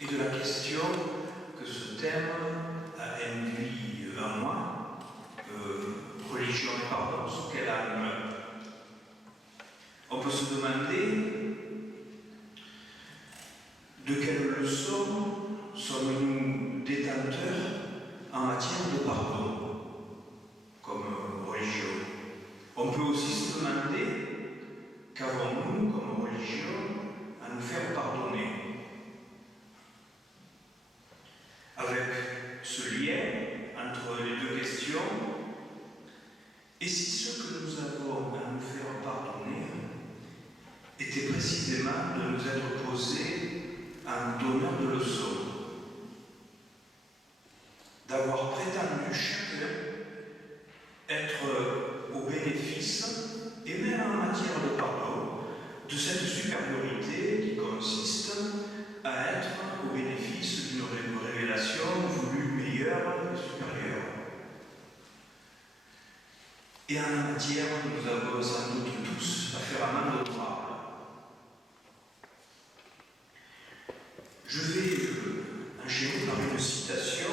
et de la question que ce thème a induit en moi, religion et pardon, sous quel angle? On peut se demander de quelles leçons sommes-nous détenteurs en matière de pardon, comme religion. On peut aussi se demander qu'avons-nous comme religion à nous faire pardonner, avec ce lien entre les deux questions. Et si ce que nous avons à nous faire pardonner était précisément de nous être posé en donneur de leçons, d'avoir prétendu chacun être au bénéfice, et même en matière de pardon, de cette supériorité qui consiste à être au bénéfice d'une révélation voulue meilleure et supérieure. Et en la matière, nous avons sans doute tous à faire amende honorable. Je vais enchaîner par une citation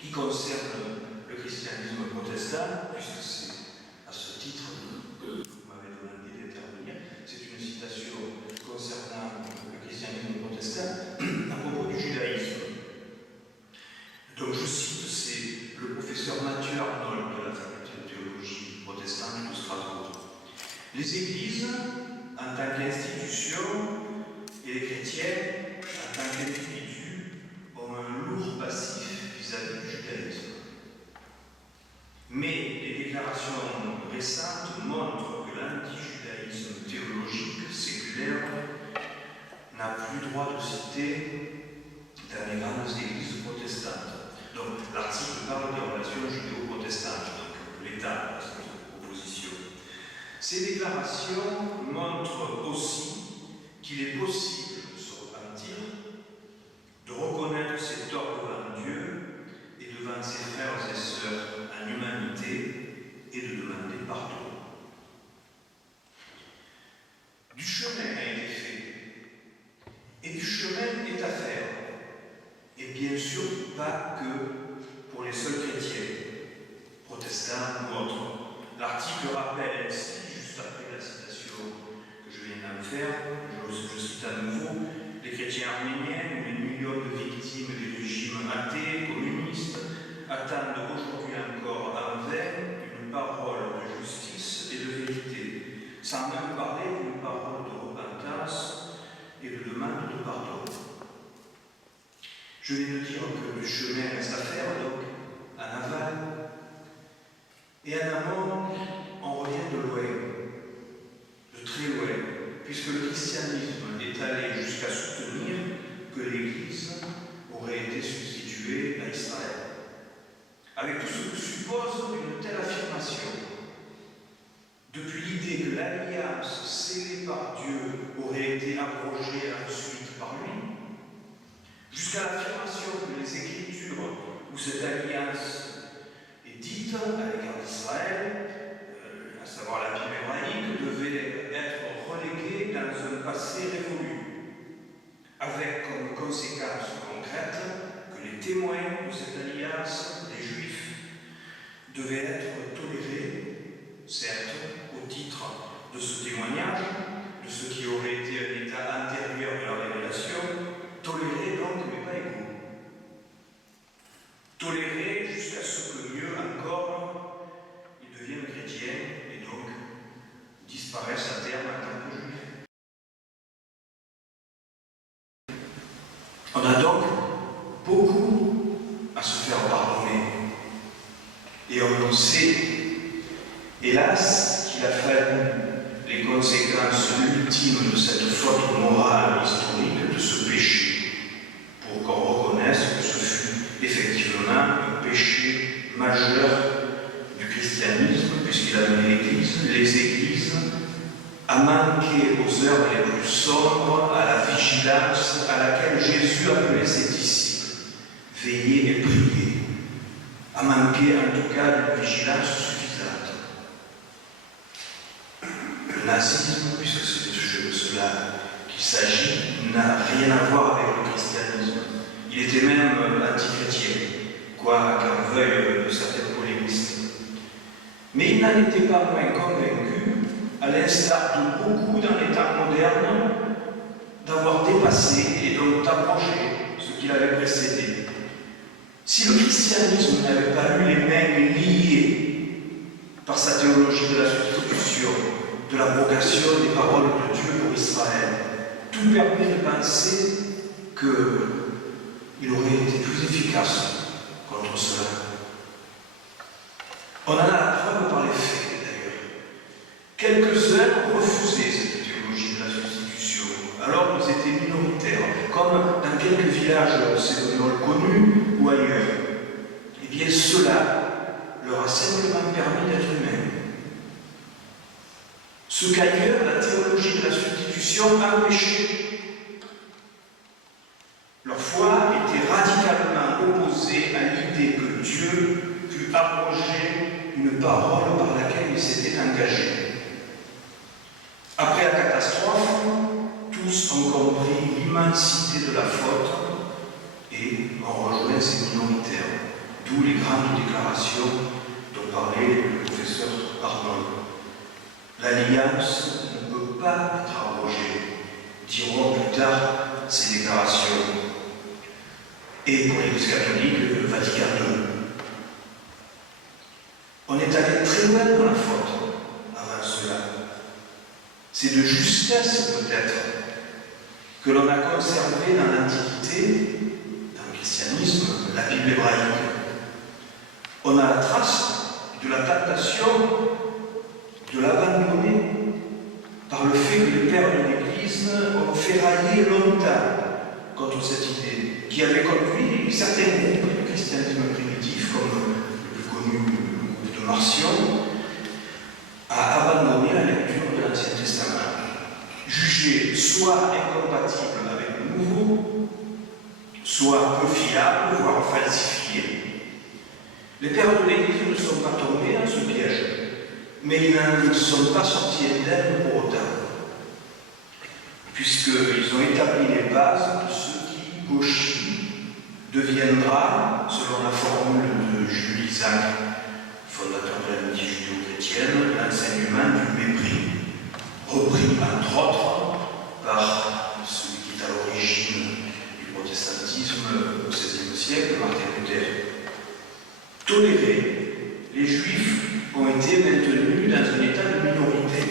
qui concerne le christianisme protestant, puisque c'est à ce titre que vous m'avez demandé d'intervenir. C'est une citation concernant le christianisme protestant à propos du judaïsme. Donc je cite, c'est le professeur Mathieu Arnold de la faculté de théologie protestante de Strasbourg. Les églises, en tant qu'institution, et les chrétiens, en tant qu'individus, ont un lourd passif vis-à-vis du judaïsme. Mais les déclarations récentes montrent que l'anti-judaïsme théologique séculaire n'a plus droit de citer dans les grandes églises protestantes. Donc l'article parle des relations judéo-protestantes, donc l'État a cette opposition. Ces déclarations montrent aussi qu'il est possible de se repentir, de reconnaître ses torts devant Dieu et devant ses frères et sœurs en humanité et de demander pardon. Du chemin a été fait et du chemin est à faire, et bien sûr pas que pour les seuls chrétiens, protestants ou autres. L'article rappelle ainsi, juste après la citation que je viens d'en faire, je cite à nouveau, les chrétiens arméniens ou les millions de victimes des régimes athées, communistes, attendent aujourd'hui encore en vain une parole de justice et de vérité, sans même parler d'une parole de repentance et de demande de pardon. Je viens de dire que le chemin reste à faire, donc, en aval. Et en amont, on revient de loin, de très loin, puisque le christianisme est allé jusqu'à soutenir que l'Église aurait été substituée à Israël. Avec tout ce que suppose une telle affirmation, depuis l'idée que l'alliance scellée par Dieu aurait été abrogée ensuite par lui, jusqu'à l'affirmation que les Écritures où cette alliance est dite à l'égard d'Israël, à savoir la Bible hébraïque, devait être reléguée dans un passé révolu, avec comme conséquence concrète que les témoins de cette alliance, les Juifs, devaient être tolérés, certes, au titre de ce témoignage, de ce qui aurait été un état antérieur de la révélation, tolérés donc, mais pas égaux. Tolérés jusqu'à ce que mieux encore, ils deviennent chrétiens et donc disparaissent à terme en tant que juifs. On a donc beaucoup à se faire pardonner. Et on sait, hélas, qu'il a fallu les conséquences ultimes de cette faute morale historique, de ce péché, pour qu'on reconnaisse que ce fut effectivement un péché majeur du christianisme, puisqu'il a mis les églises à manquer aux heures les plus sombres à la vigilance à laquelle Jésus appelait ses disciples. Veillez et priez. À manquer en tout cas d'une vigilance suffisante. Le nazisme, puisque c'est de cela qu'il qu'il s'agit n'a rien à voir avec le christianisme. Il était même anti-chrétien, quoi qu'en veuillent certains polémistes. Mais il n'en était pas moins convaincu, à l'instar de beaucoup dans les temps modernes, d'avoir dépassé et donc d'approcher ce qui l'avait précédé. Si le christianisme n'avait pas eu les mains liées par sa théologie de la substitution, de l'abrogation des paroles de Dieu pour Israël, tout permet de penser qu'il aurait été plus efficace contre cela. On en a la preuve par les faits, d'ailleurs. Quelques-uns refusaient cette théologie de la substitution, alors qu'ils étaient minoritaires, comme dans quelques villages séminoles connus ou ailleurs. Eh bien, cela leur a simplement permis d'être humains. Ce qu'ailleurs, la théologie de la substitution empêchait. Leur foi était radicalement opposée à l'idée que Dieu pût abroger une parole par laquelle il s'était engagé. Après la catastrophe, tous ont compris l'immensité de la faute et ont rejoint ces minoritaires, d'où les grandes déclarations dont parlait le professeur Arnold. L'alliance ne peut pas être abrogée, diront plus tard ces déclarations. Et pour l'Église catholique, le Vatican II. On est allé très loin dans la faute avant cela. C'est de justesse peut-être que l'on a conservé dans l'Antiquité, dans le christianisme, la Bible hébraïque. On a la trace de la tentation de l'abandonner par le fait que les pères de l'Église ont ferraillé longtemps contre cette idée, qui avait conduit certains groupes du christianisme primitif, comme le plus connu, le groupe de Marcion, à abandonner la lecture de l'Ancien Testament, jugé soit incompatible avec le Nouveau, soit peu fiable, voire falsifié. Les pères de l'Église ne sont pas tombés dans ce piège, mais ils ne sont pas sortis indemnes pour autant, puisqu'ils ont établi les bases de ce qui, gauchis, deviendra, selon la formule de Jules Isaac, fondateur de l'amitié judéo-chrétienne, l'enseignement du mépris, repris entre autres par celui qui est à l'origine du protestantisme au XVIe siècle, Martin Luther. Tolérés, les Juifs ont été maintenus dans un état de minorité.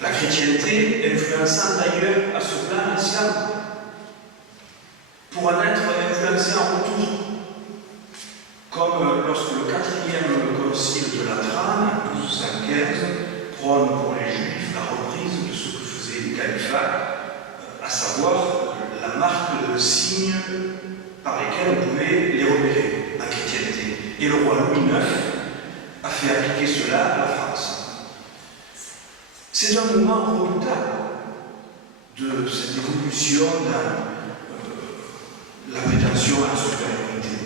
La chrétienté influençant d'ailleurs à ce plan l'islam, pour en être influencé en retour, comme lorsque le 4e concile de Latran, en 1215, prône pour les Juifs la reprise de ce que faisait le califat, à savoir la marque de signes par lesquels on pouvait les repérer, la chrétienté. Et le roi Louis IX a fait appliquer cela à la France. C'est un moment redoutable de cette évolution dans la prétention à la supériorité.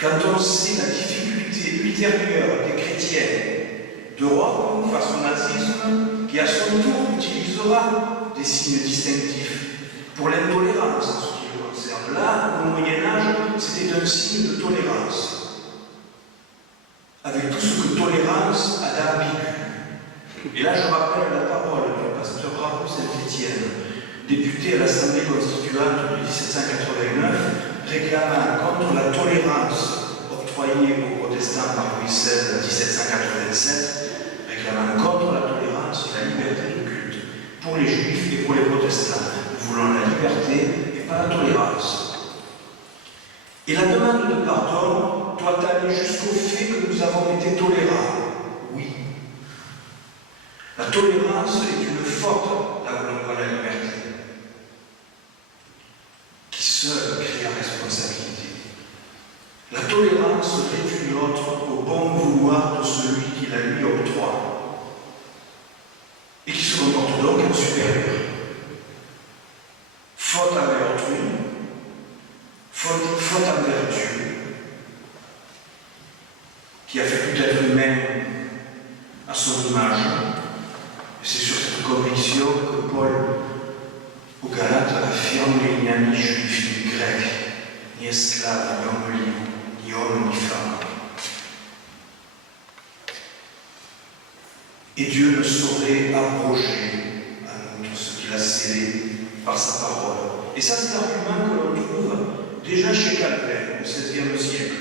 Quand on sait la difficulté ultérieure des chrétiens d'Europe face au nazisme, qui à son tour utilisera des signes distinctifs pour l'intolérance en ce qui le concerne. Là, au Moyen-Âge, c'était un signe de tolérance, avec tout ce que tolérance a d'ambigu. Et là, je rappelle la parole du pasteur Raoul Saint-Étienne, député à l'Assemblée constituante de 1789, réclamant contre la tolérance octroyée aux protestants par Louis XVI en 1787, réclamant contre la tolérance la liberté de culte pour les juifs et pour les protestants. Nous voulons la liberté et pas la tolérance. Et la demande de pardon doit aller jusqu'au fait que nous avons été tolérables. Oui. La tolérance est une faute là où l'on voit la liberté, qui seule crée la responsabilité. La tolérance réduit l'autre au bon vouloir de celui qui la lui octroie et qui se comporte donc en supérieur. Faute envers autrui, faute envers Dieu, qui a fait tout être humain à son image. Et c'est sur cette conviction que Paul affirme qu'il n'y a ni juif ni grec, ni esclave, ni homme libre, ni homme ni femme. Et Dieu ne saurait abroger à nous tout ce qu'il a scellé par sa parole. Et ça, c'est l'argument que l'on trouve déjà chez Calvin, au XVIe siècle.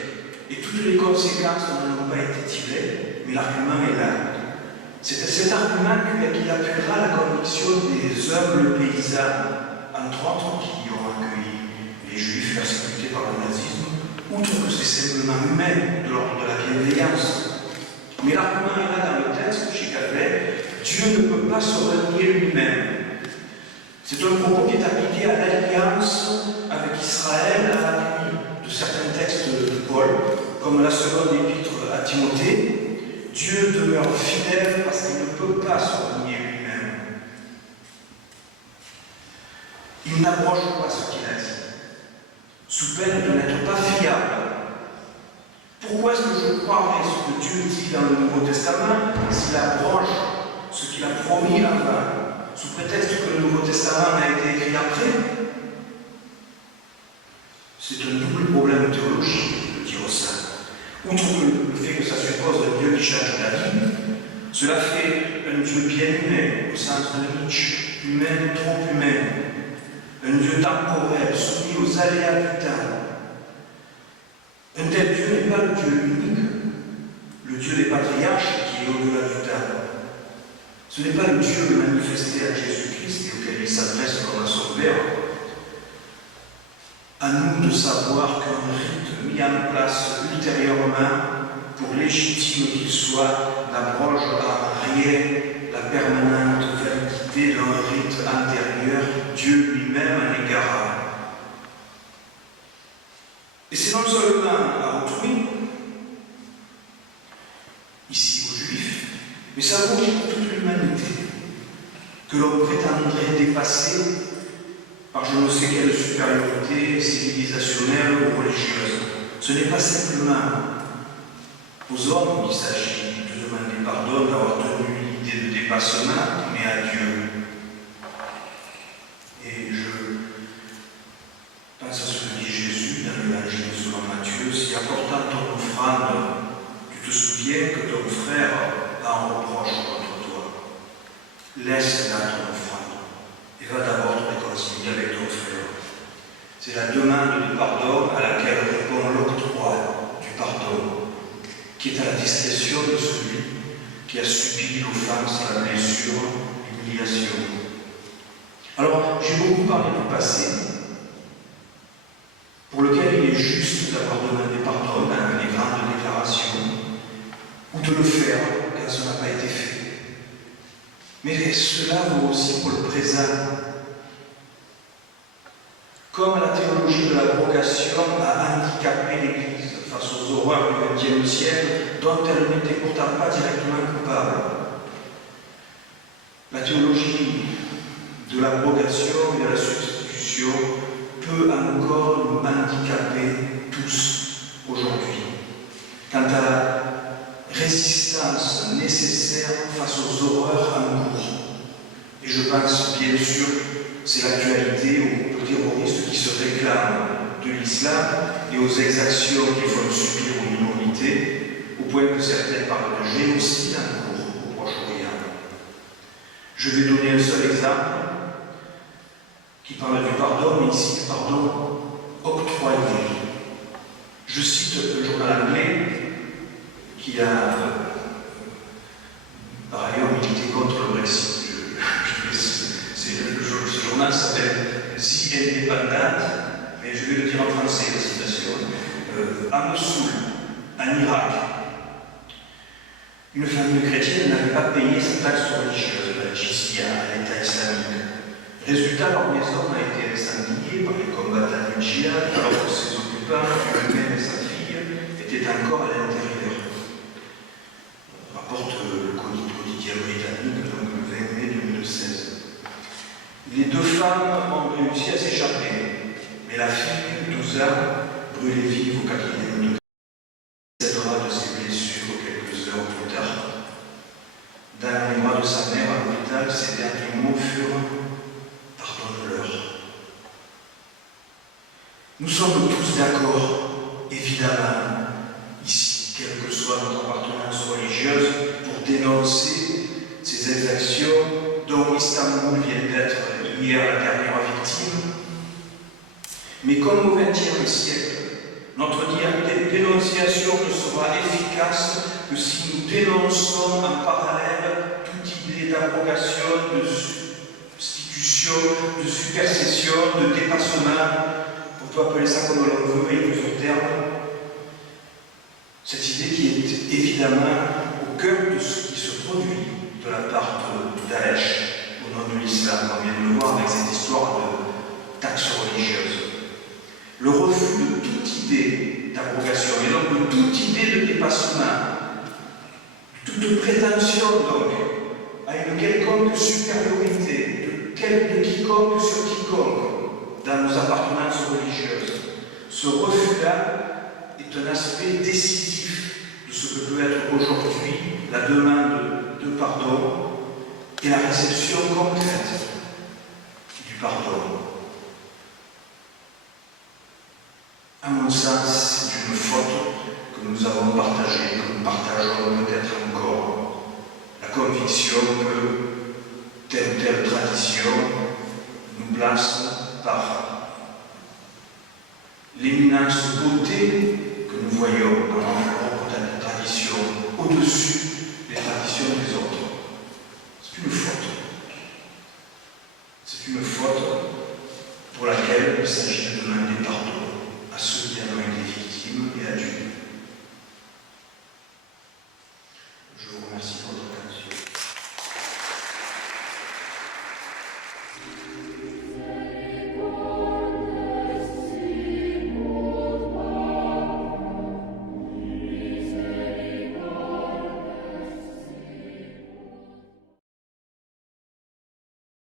Et toutes les conséquences n'en ont pas été tirées, mais l'argument est là. C'est cet argument qui appuiera la conviction des humbles paysans, entre autres, qui ont accueilli les juifs persécutés par le nazisme, outre que c'est simplement humain, de l'ordre de la bienveillance. Mais l'argument est là dans le texte chez Calvin, Dieu ne peut pas se renier lui-même. C'est un propos qui est appliqué à l'alliance avec Israël à l'appui de certains textes de Paul, comme la seconde épître à Timothée. Dieu demeure fidèle parce qu'il ne peut pas se renier lui-même. Il n'abroge pas ce qu'il a dit, sous peine de n'être pas fiable. Pourquoi est-ce que je croirais ce que Dieu dit dans le Nouveau Testament s'il abroge ce qu'il a promis avant, sous prétexte que le Nouveau Testament a été écrit après? C'est un double problème théologique de dire ça. Outre le fait que ça suppose un Dieu qui change d'avis, cela fait un Dieu bien humain, au sens de Nietzsche, humain, trop humain, un Dieu temporel, soumis aux aléas du temps. Un tel Dieu n'est pas le Dieu unique, le Dieu des patriarches qui est au-delà du temps. Ce n'est pas le Dieu manifesté à Jésus-Christ et auquel il s'adresse comme à son Père. À nous de savoir qu'un rite mis en place ultérieurement, pour légitime qu'il soit, n'abroge en rien la permanente validité d'un rite antérieur, Dieu lui-même en égara. Et c'est non seulement à autrui, ici aux Juifs, mais ça vaut pour toute l'humanité, que l'on prétendrait dépasser par je ne sais quelle supériorité civilisationnelle ou religieuse. Ce n'est pas simplement aux hommes qu'il s'agit de demander pardon d'avoir tenu l'idée de dépassement, mais à Dieu. Et je pense à ce que dit Jésus dans l'Évangile selon Matthieu: si apportant ton offrande, tu te souviens que ton frère a un reproche contre toi, laisse là ton offrande et va d'abord te réconcilier avec ton frère. C'est la demande de pardon à laquelle répond l'octroi du pardon, qui est à la discrétion de celui qui a subi l'offense, la blessure, l'humiliation. Alors, j'ai beaucoup parlé du passé, pour lequel il est juste d'avoir demandé pardon dans les grandes déclarations, ou de le faire quand ça n'a pas été fait. Mais cela vaut aussi pour le présent. Comme la théologie de l'abrogation a handicapé l'Église face aux horreurs du XXe siècle, dont elle n'était pourtant pas directement coupable, la théologie de l'abrogation et de la substitution peut encore nous handicaper tous aujourd'hui. Quant à la résistance nécessaire face aux horreurs en cours, et je pense bien sûr c'est l'actualité aux groupes terroristes qui se réclament de l'islam et aux exactions qu'ils font subir aux minorités, au point que certains parlent de génocide en cours au Proche-Orient. Je vais donner un seul exemple qui parle du pardon, mais ici du pardon octroyé. Je cite le journal anglais qui a par ailleurs milité contre le Brexit. Ce journal s'appelle The Independent, mais je vais le dire en français, la citation. À Mossoul, en Irak, une famille chrétienne n'avait pas payé sa taxe religieuse, la jizya, à l'État islamique. Résultat, leur maison a été incendiée par les combattants du djihad, alors que ses occupants, eux-mêmes et sa fille, étaient encore à l'intérieur. Rapporte le quotidien britannique, donc le 20 mai 2016. Les deux femmes ont réussi à s'échapper, mais la fille, 12 ans, brûlée vive au 4e degré, décédera de ses blessures quelques heures plus tard. Dans la mémoire de sa mère à l'hôpital, ses derniers mots furent « Pardonne-leur ». Nous sommes tous d'accord, évidemment, ici, quelle que soit notre appartenance religieuse, pour dénoncer ces exactions dont Istanbul vient d'être hier la dernière victime. Mais comme au XXe siècle, notre dénonciation ne sera efficace que si nous dénonçons en parallèle toute idée d'abrogation, de substitution, de supersession, de dépassement. On peut appeler ça comme l'on veut, avec plusieurs termes. Cette idée qui est évidemment au cœur de ce qui se produit de la part de Daesh au nom de l'islam. On vient de le voir avec cette histoire de taxe religieuse. Le refus de toute idée d'abrogation et donc de toute idée de dépassement, toute prétention donc à une quelconque supériorité de quiconque sur quiconque dans nos appartenances religieuses. Ce refus-là est un aspect décisif de ce que peut être aujourd'hui la demande de pardon et la réception concrète du pardon. À mon sens, c'est une faute que nous avons partagée, que nous partageons peut-être encore. La conviction que telle ou telle tradition nous place par l'éminence beauté que nous voyons dans notre propre tradition au-dessus des traditions des autres. C'est une faute. C'est une faute pour laquelle il s'agit de demander pardon à ceux qui en